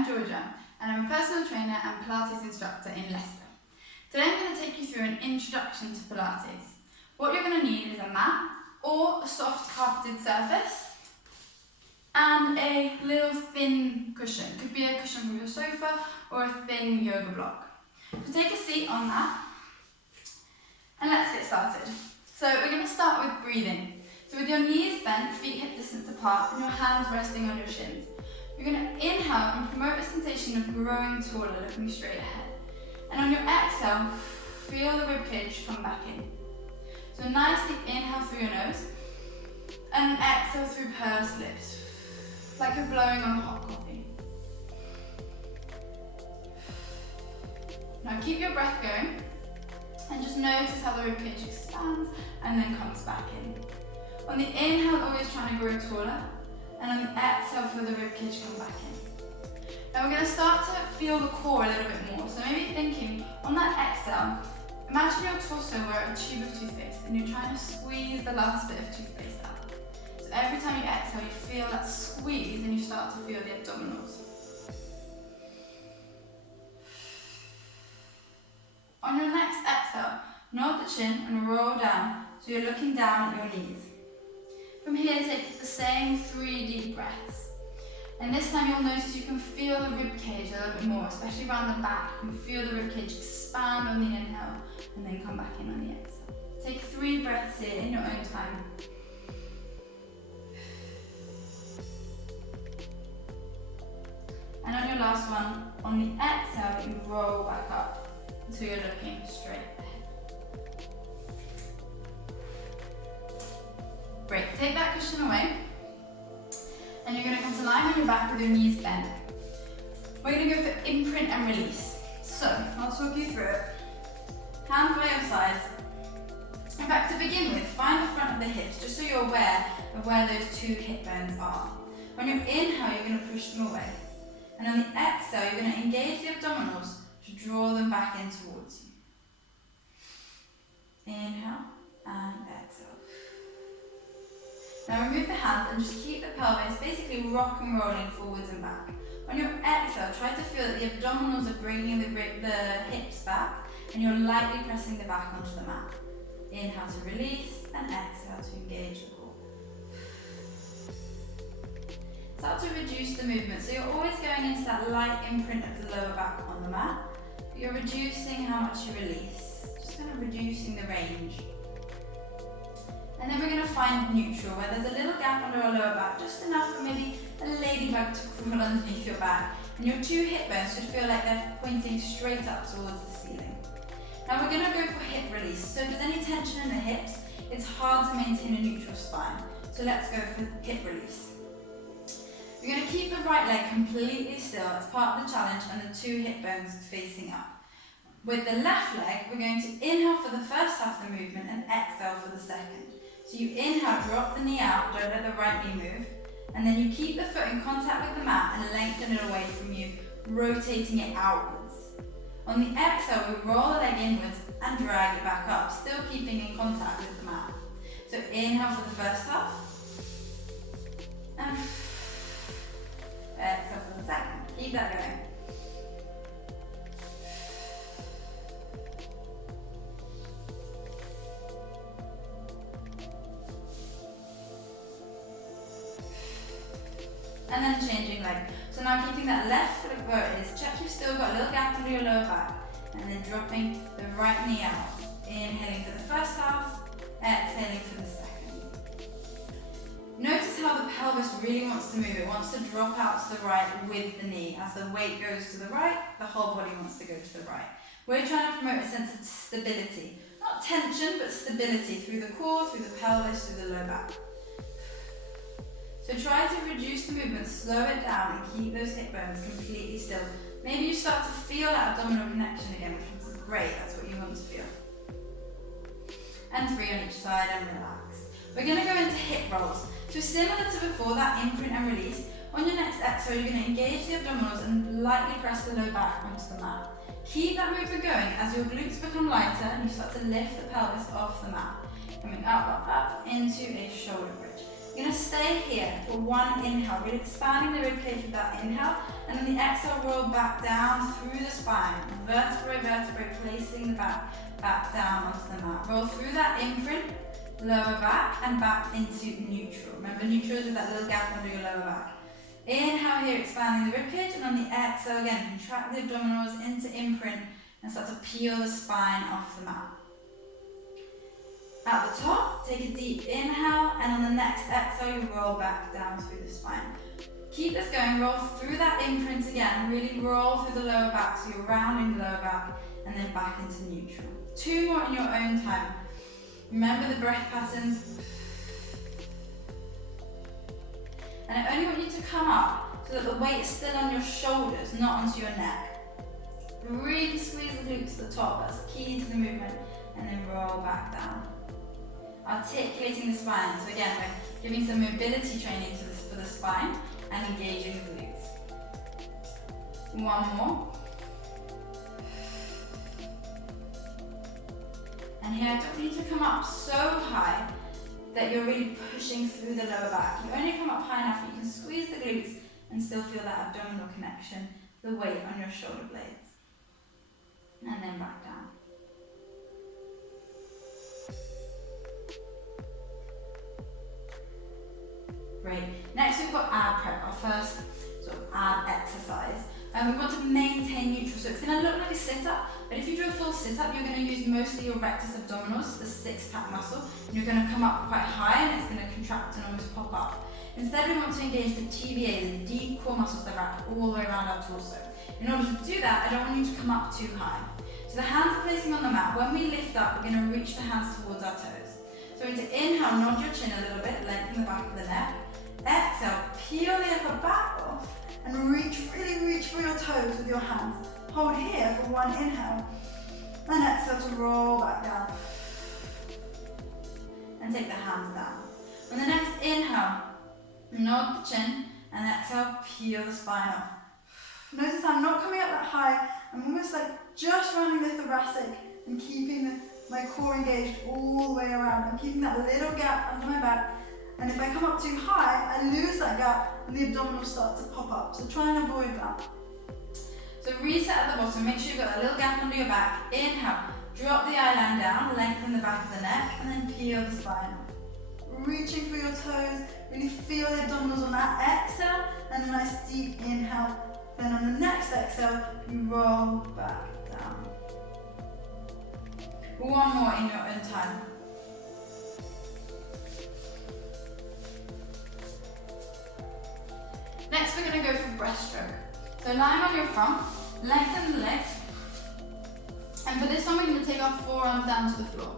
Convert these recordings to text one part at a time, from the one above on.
I'm Georgia, and I'm a personal trainer and Pilates instructor in Leicester. Today I'm going to take you through an introduction to Pilates. What you're going to need is a mat or a soft carpeted surface and a little thin cushion. It could be a cushion from your sofa or a thin yoga block. So take a seat on that and let's get started. So we're going to start with breathing. So with your knees bent, feet hip distance apart and your hands resting on your shins. You're going to inhale and promote a sensation of growing taller, looking straight ahead. And on your exhale, feel the ribcage come back in. So nicely inhale through your nose and exhale through pursed lips, like you're blowing on hot coffee. Now keep your breath going and just notice how the ribcage expands and then comes back in. On the inhale, always trying to grow taller, and on the exhale, feel the ribcage come back in. Now we're going to start to feel the core a little bit more. So maybe thinking, on that exhale, imagine your torso were a tube of toothpaste and you're trying to squeeze the last bit of toothpaste out. So every time you exhale, you feel that squeeze and you start to feel the abdominals. On your next exhale, nod the chin and roll down so you're looking down at your knees. From here, take the same 3 deep breaths. And this time you'll notice you can feel the ribcage a little bit more, especially around the back. You can feel the ribcage expand on the inhale and then come back in on the exhale. Take 3 breaths here in your own time. And on your last one, on the exhale, you roll back up until you're looking straight ahead. Great, take that cushion away. And you're going to come to lying on your back with your knees bent. We're going to go for imprint and release. So, I'll talk you through it. Hands by your sides. In fact, to begin with, find the front of the hips, just so you're aware of where those 2 hip bones are. On your inhale, you're going to push them away. And on the exhale, you're going to engage the abdominals to draw them back in towards you. Inhale and exhale. Now remove the hands and just keep the pelvis basically rock and rolling forwards and back. On your exhale, try to feel that the abdominals are bringing the hips back and you're lightly pressing the back onto the mat. Inhale to release and exhale to engage the core. Start to reduce the movement. So you're always going into that light imprint of the lower back on the mat, but you're reducing how much you release. Just kind of reducing the range. And then we're going to find neutral, where there's a little gap under our lower back, just enough for maybe a ladybug to crawl underneath your back. And your 2 hip bones should feel like they're pointing straight up towards the ceiling. Now we're going to go for hip release. So if there's any tension in the hips, it's hard to maintain a neutral spine. So let's go for hip release. We're going to keep the right leg completely still as part of the challenge and the 2 hip bones facing up. With the left leg, we're going to inhale for the first half of the movement and exhale for the second. So you inhale, drop the knee out, don't let the right knee move. And then you keep the foot in contact with the mat and lengthen it away from you, rotating it outwards. On the exhale, we roll the leg inwards and drag it back up, still keeping in contact with the mat. So inhale for the first half. And exhale for the second. Keep that going. And then changing leg. So now keeping that left foot where it is. Check you've still got a little gap under your lower back. And then dropping the right knee out. Inhaling for the first half, exhaling for the second. Notice how the pelvis really wants to move. It wants to drop out to the right with the knee. As the weight goes to the right, the whole body wants to go to the right. We're trying to promote a sense of stability. Not tension, but stability through the core, through the pelvis, through the low back. So try to reduce the movement, slow it down and keep those hip bones completely still. Maybe you start to feel that abdominal connection again, which is great, that's what you want to feel. And 3 on each side and relax. We're going to go into hip rolls. So similar to before, that imprint and release, on your next exhale you're going to engage the abdominals and lightly press the low back onto the mat. Keep that movement going as your glutes become lighter and you start to lift the pelvis off the mat. Coming up, up, up into a shoulder bridge. You're going to stay here for one inhale, really expanding the ribcage with that inhale, and then the exhale, roll back down through the spine, vertebrae, vertebrae, placing the back down onto the mat. Roll through that imprint, lower back, and back into neutral. Remember, neutral is with that little gap under your lower back. Inhale here, expanding the ribcage, and on the exhale again, contract the abdominals into imprint and start to peel the spine off the mat. At the top, take a deep inhale, and on the next exhale, you roll back down through the spine. Keep this going, roll through that imprint again, really roll through the lower back, so you're rounding the lower back, and then back into neutral. 2 more in your own time. Remember the breath patterns. And I only want you to come up so that the weight is still on your shoulders, not onto your neck. Really squeeze the glutes to the top, that's key to the movement, and then roll back down. Articulating the spine, so again, we're giving some mobility training for the spine and engaging the glutes. One more. And here, I don't want you to come up so high that you're really pushing through the lower back. You only come up high enough that you can squeeze the glutes and still feel that abdominal connection, the weight on your shoulder blades. And then back down. Great. Next we've got ab prep, our first sort of ab exercise. And we want to maintain neutral, so it's going to look like a sit-up, but if you do a full sit-up, you're going to use mostly your rectus abdominis, the six-pack muscle, and you're going to come up quite high and it's going to contract and almost pop up. Instead, we want to engage the TBA, the deep core muscles that wrap all the way around our torso. In order to do that, I don't want you to come up too high. So the hands are placing on the mat. When we lift up, we're going to reach the hands towards our toes. So we're going to inhale, nod your chin a little bit, lengthen the back of the neck. Exhale, peel the upper back off and really reach for your toes with your hands. Hold here for one inhale and exhale to roll back down. And take the hands down. On the next inhale, nod the chin and exhale, peel the spine off. Notice I'm not coming up that high, I'm almost like just rounding the thoracic and keeping my core engaged all the way around. I'm keeping that little gap under my back. And if I come up too high, I lose that gap and the abdominals start to pop up. So try and avoid that. So reset at the bottom, make sure you've got that little gap under your back. Inhale, drop the eye line down, lengthen the back of the neck, and then peel the spine off. Reaching for your toes, really feel the abdominals on that exhale, and a nice deep inhale. Then on the next exhale, you roll back down. One more in your own time. Next, we're going to go for breaststroke. So lying on your front, lengthen the legs. And for this one, we're going to take our forearms down to the floor.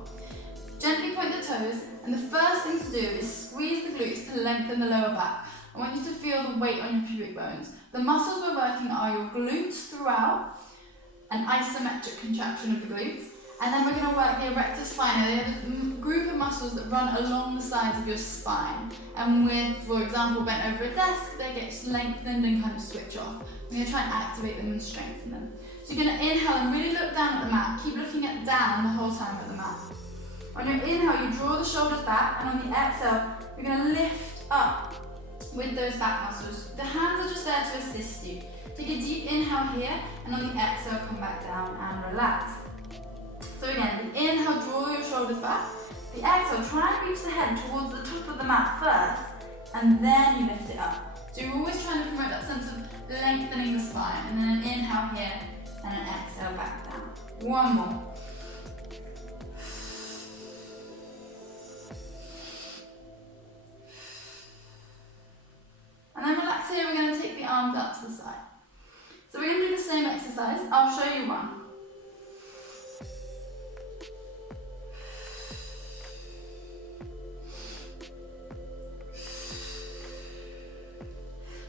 Gently point the toes, and the first thing to do is squeeze the glutes to lengthen the lower back. I want you to feel the weight on your pubic bones. The muscles we're working are your glutes throughout, an isometric contraction of the glutes, and then we're going to work the erector spinae. They are the group of muscles that run along the sides of your spine. And with, for example, bent over a desk, they get lengthened and kind of switch off. We're going to try and activate them and strengthen them. So you're going to inhale and really look down at the mat. Keep looking down the whole time at the mat. On your inhale, you draw the shoulders back, and on the exhale, you're going to lift up with those back muscles. The hands are just there to assist you. Take a deep inhale here, and on the exhale, come back down and relax. So again, the inhale, draw your shoulders back. The exhale, try and reach the head towards the top of the mat first, and then you lift it up. So you're always trying to promote that sense of lengthening the spine, and then an inhale here, and an exhale back down. One more. And then relax here, we're going to take the arms out to the side. So we're going to do the same exercise. I'll show you one.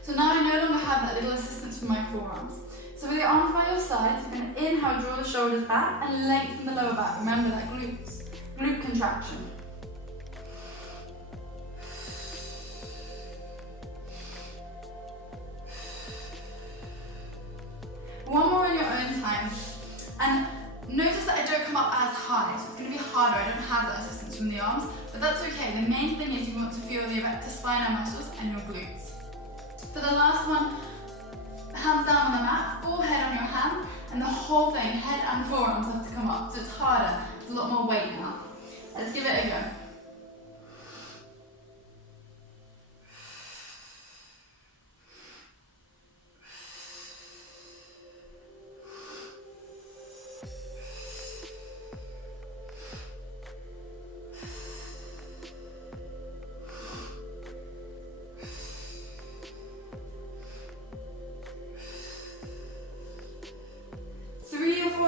So now I no longer have that little assistance from my forearms. So with your arms by your sides, you're going to inhale, draw the shoulders back and lengthen the lower back. Remember that glute contraction. One more in your own time. And notice that I don't come up as high, so it's going to be harder. I don't have that assistance from the arms, but that's okay. The main thing is you want to feel feel the erector spinae muscles and your glutes. For the last one, hands down on the mat, forehead on your hand, and the whole thing, head and forearms have to come up, so it's harder, it's a lot more weight now. Let's give it a go.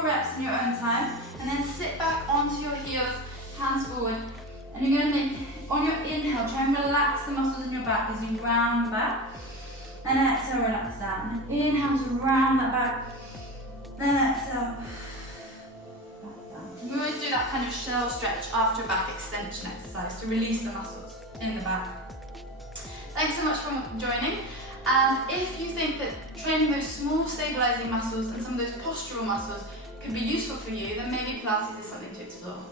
Reps in your own time, and then sit back onto your heels, hands forward, and you're going to make, on your inhale, try and relax the muscles in your back as you round back, and exhale, relax down. Inhale to round that back, then exhale, back down. We always do that kind of shell stretch after a back extension exercise to release the muscles in the back. Thanks so much for joining. And if you think that training those small stabilizing muscles and some of those postural muscles could be useful for you, then maybe Pilates is something to explore.